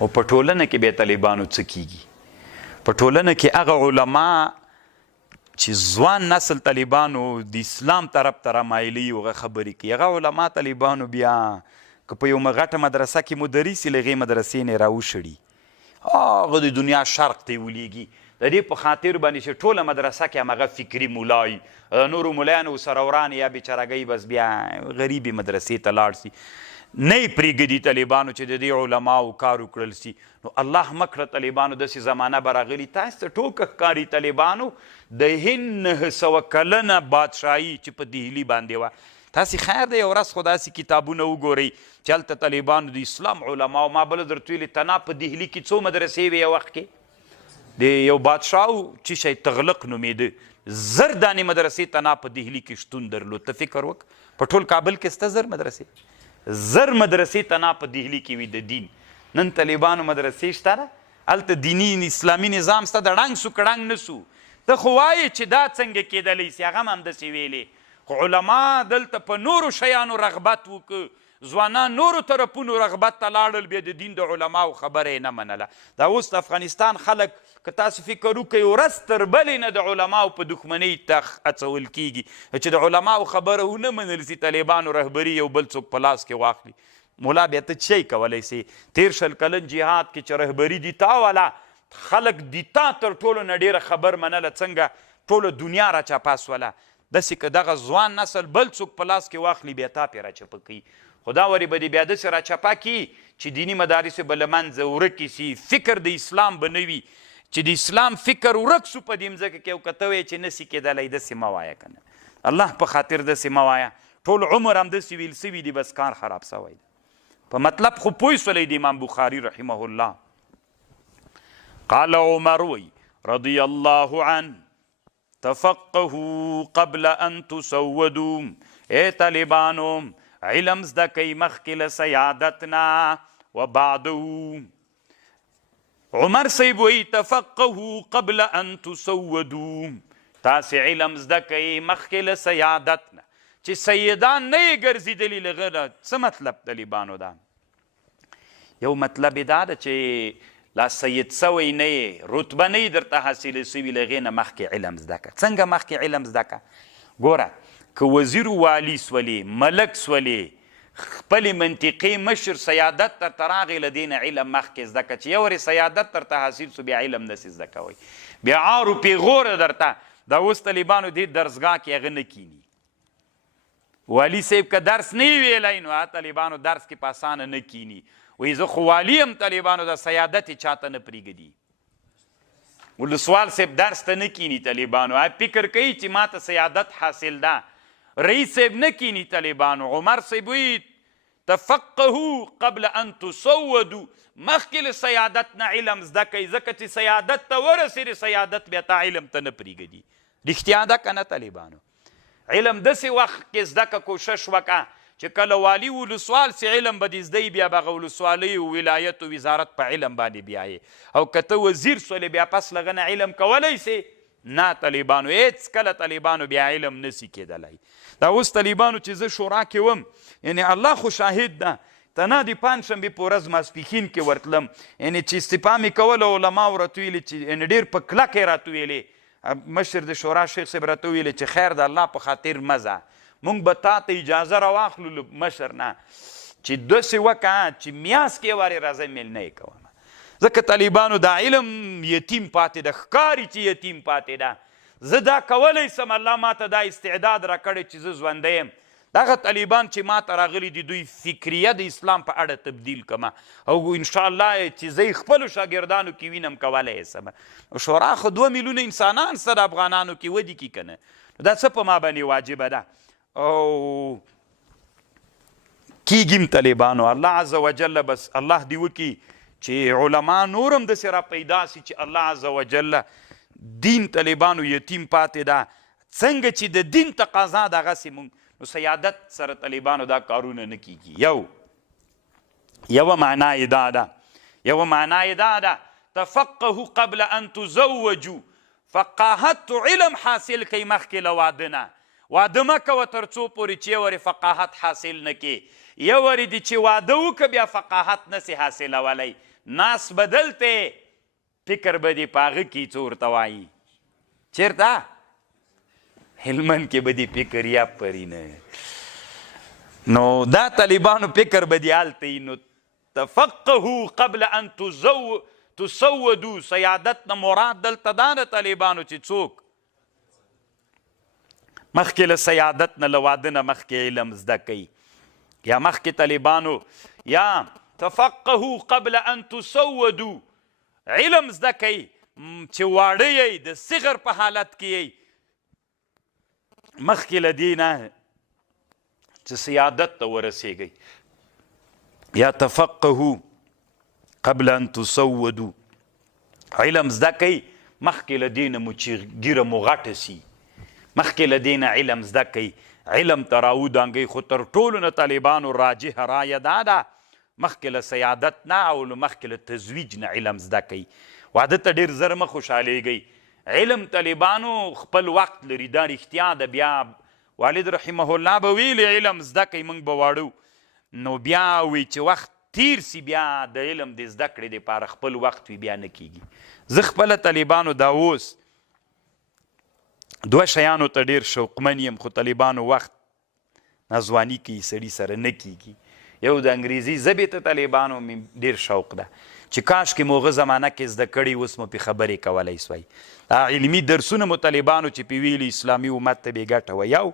او په ټولنه کې بیا طالبانو څه کیږي؟ په ټولنه کې هغه علما چې ځوان نسل طالبانو د اسلام طرف ته رامایلي هغه خبرې کوي، هغه علما طالبانو بیا که په یو غټه مدرسه کې مدرس یې له هغې مدرسې نه راوشړي، هغه د دنیا شرق ته یې ولیږي، د دې په خاطر باندې چې ټوله مدرسه کې همغه فکري ملای نورو ملایانو سره وران یا بیچارهګۍ بس بیا غریبې مدرسې ته لاړ سي، نه یې پرېږدي طالبانو چې د دې علماو کار وکړل سي. نو الله مکړه طالبانو داسې زمانه به راغلي تاسو ته ټوکه ښکاري طالبانو د هند 900 کلنه بادشاهي چې په دهلي باندې وه، تاسې خیر دی یو ورځ خو داسې کتابونه وګورئ چې هلته طالبانو د اسلام علماو ما بله درته ویلې تنا په دهلي کې څو مدرسې وې یو وخت کې د یو بادشاه چې شی تغلق نومېده، زر دانې مدرسې تنا په دهلي کې شتون درلود. ته فکر وکړه په ټول کابل کې سته زر مدرسې، زر مدرسې تنا په دهلي کې وي د دین. نن طالبانو مدرسې شته ده، هلته دیني اسلامي نظام شته، د ړنګ سو که ړنګ نه سو. ته خو وایې چې دا څنګه کېدلی سي، هغه هم همداسې ویلې، خو علما دلته په نورو شیانو رغبت وکړه، ځوانان نورو طرفونو رغبت ته لاړل، بیا د دین د علماو خبره یې نه منله. دا اوس د افغانستان خلک که تاسو فکر وکړئ ورځ تر بلې نه د علماو په دښمنۍ ته اچول کېږي چې د علماو خبره ونه منل سي، طالبانو رهبري یو بل څوک په لاس کې واخلي. مولا بیا ته څه شی کولی سي؟ 13 کلن جهاد کې چې رهبري دي تا والا خلک دي تا تر ټولو نه ډېره خبر منله، څنګه ټوله دنیا راچاپاس وله. داسې که دغه ځوان نسل بل څوک په لاس کې واخلي بیا تا پرې راچپه کوي. خو دا ورې به دې بیا داسې راچپه کي چې دیني مدارسو به له منځه ورکې سي، فکر د اسلام به نه وي، چې د اسلام فکر ورک سو په دې مځکه کې. او که ته وایې چې نسي کېدلی داسې مه وایه که نه، الله په خاطر داسې مه وایه، ټول عمر هم داسې ویل سوي دي بس کار خراب سوی دی. په مطلب خو پوه سولی د امام بخاري رحمه الله. قال عمر وی رضی الله عنه تفقهوا قبل ان تسودوا، اے طالبانو علم زده کوئ مخکې له سیادتنا وبعده. عمر صاحب وی تفقهوا قبل ان تسودوا، تاسې علم زده کوئ مخکې له سیادتنا، چې سیدان نه یې ګرځېدلي له غره. څه مطلب طالبانو دا؟ یو مطلب یې دا ده چې لا سید سوی نه یې، رتبه نه یې درته حاصله سوي، له هغې نه مخکې علم زده کړه. څنګه مخکې علم زده کړه؟ ګوره که وزیر والي سولې، ملک سولې، خپلې منطقې مشر سیادت درته راغی، له دې نه علم مخکې زده کړه، چې یو ورې سیادت درته حاصل سو بیا علم نسې زده کوئ. بیا عارو پیغوره درته دا اوس طالبانو دې درسګاه کې هغه نه کیني. والي صاحب که درس نه وی ویلی نو طالبانو درس کې په اسانه نه کیني، وایي زه خو والي یم، طالبانو د سیادت یې چاته نه پرېږدي. ولسوال صاحب درس ته نه کیني طالبانو، فکر کوي چې ما ته سیادت حاصل ده. رئیس صاحب نه کیني طالبانو. عمر صاحب وی تفقهوا قبل ان تسودوا، مخکې له سیادت نه علم زده کوئ، ځکه چې سیادت ته ورسېږي سیادت بیا تا علم ته نه پرېږدي. رښتیا ده که نه طالبانو؟ علم داسې وخت کې زده که کوشش وکړه چې کله والي ولسوال سي علم به دې زده بیا به هغه ولسوالۍ او ولایت او وزارت په علم باندې بیایې. او که ته وزیر سولې بیا پس له هغه نه علم کولی سي؟ نه طالبانو هېڅ کله طالبانو بیا علم نسي کېدلی. دا اوس طالبانو چې زه شورا کې وم، یعنې الله خو شاهد ده، تنه د پنجشنبې په ورځ ماسپښین کې ورتلم، یعنې چې استعفا مې کوله علماو راته ویلې چې یعنې ډېر په کلکه یې راته ویلې، مشر د شورا شیخ صاحب راته ویلې چې خیر د الله په خاطر مزه مونږ به تا ته اجازه راواخلو له مشر نه چې داسې وکړه چې میاس کې وارې راځه میلنه یې کومه. ځکه طالبانو دا علم یتیم پاتې ده، ښکاري چې یتیم پاتې ده. زه دا کولی سم، الله ماته دا استعداد راکړی چې زه ژوندی یم. دغه طالبان چې ماته راغلي دي دوی فکریه د اسلام په اړه تبدیل کړمه، او انشاءالله چې زه یې خپلو شاګردانو کې وینم کولی یې سم. شورا خو 2 میلیونه انسانان سره افغانانو کې ودي کې که نه، دا څه په ما باندې واجبه ده. او کیږم طالبانو، الله عز وجل بس الله دې وکړي چې علما نور هم داسې را پیدا سي چې الله عز وجل دین طالبانو یتیم پاتې ده. څنګه چې د دین تقاضا دغسې مونږ نو سیادت سره طالبانو دا کارونه نه کیږي. یوه معنا یې دا ده، یوه معنا یې دا ده تفقهوا قبل ان تزوجوا، فقاهت علم حاصل کوي مخکې له واده نه. واده مه کوه تر څو پورې چې یو ورې فقاهت حاصل نه کړې. یو ورې دې چې واده وکړه بیا فقاهت نسې حاصلولی، ناس بدلته فکر به دې په هغه کې څه ورته وایي چېرته هلمند کې به دې فکر یا پرینه نو دا طالبانو فکر به دې هلته وي نو تفقهوا قبل ان تسودوا سیادت نه مراد دلته دا د طالبانو چې څوک مخکې له سیادت نه له واده نه مخکې علم زده کوي یا مخکې طالبانو یا تفقهوا قبل ان تسودوا علم زده کوي چې واړه یې د صغر په حالت کې یې مخکې له دې نه چې سیادت ته ورسېږئ یا تفقهوا قبل ان تسودوا علم زده کوي مخکې له دې نه مو چې ږیره مو غټه سي مخکې له دې نه علم زده کوي علم ته راودانګئ خو تر ټولو نه طالبانو راجحه رایه دا ده مخکې له سیادت نه او مخکې له تزویج نه علم زده کوي واده ته ډېر زر مه خوشحالېږئ علم طالبانو خپل وخت لري دا رښتیا ده بیا والد رحمه الله به ویلې علم زده کوي موږ به واړو نو بیا وی چې وخت تیر سی بیا د علم د زده کړې دپاره خپل وخت وي بیا نه کیږي زه خپله طالبانو دا اوس دوه شیانو ته ډېر شوقمن یم خو طالبانو وخت ناځواني کوي سړي سره نه کیږي یو د انګریزي ژبې ته طالبانو مې ډېر شوق ده چې کاشکې مو هغه زمانه کې زده کړي اوس مو پې خبرې کولی سوی دا علمي درسونه مو طالبانو چې پې ویلي اسلامي امت ته بې ګټه وه یو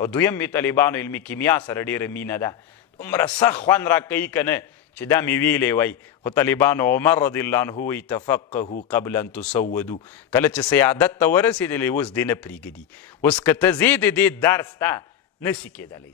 او دویم مې طالبانو علمي کیمیا سره ډېره مینه ده دومره سخت خوند راکوي که نه چې دا مې ویلی وی خو طالبانو عمر رضی الله عنه وی تفقهوا قبل ان تسودوا کله چې سیادت ته ورسېدلی اوس دې نه پرېږدي اوس که ته ځې د دې درس ته نسي کېدلی